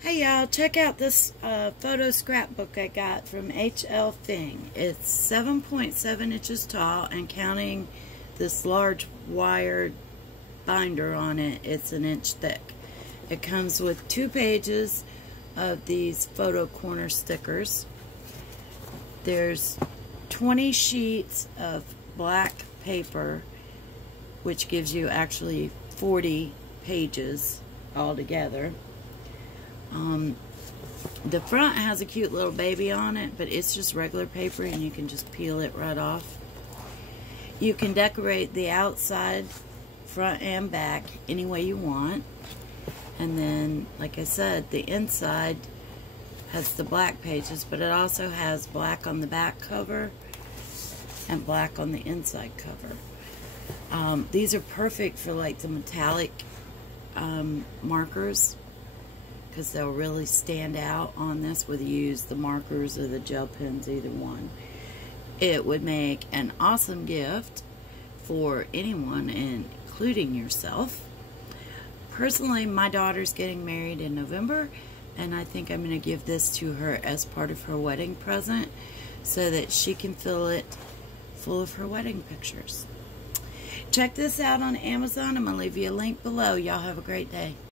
Hey y'all, check out this photo scrapbook I got from HLFeng. It's 7.7 inches tall, and counting this large wired binder on it, it's an inch thick. It comes with 2 pages of these photo corner stickers. There's 20 sheets of black paper, which gives you actually 40 pages altogether. The front has a cute little baby on it, but it's just regular paper and you can just peel it right off. You can decorate the outside, front and back, any way you want. And then, like I said, the inside has the black pages, but it also has black on the back cover and black on the inside cover. These are perfect for like the metallic markers, because they'll really stand out on this, whether you use the markers or the gel pens, either one. It would make an awesome gift for anyone, including yourself. Personally, my daughter's getting married in November, and I think I'm going to give this to her as part of her wedding present so that she can fill it full of her wedding pictures. Check this out on Amazon. I'm going to leave you a link below. Y'all have a great day.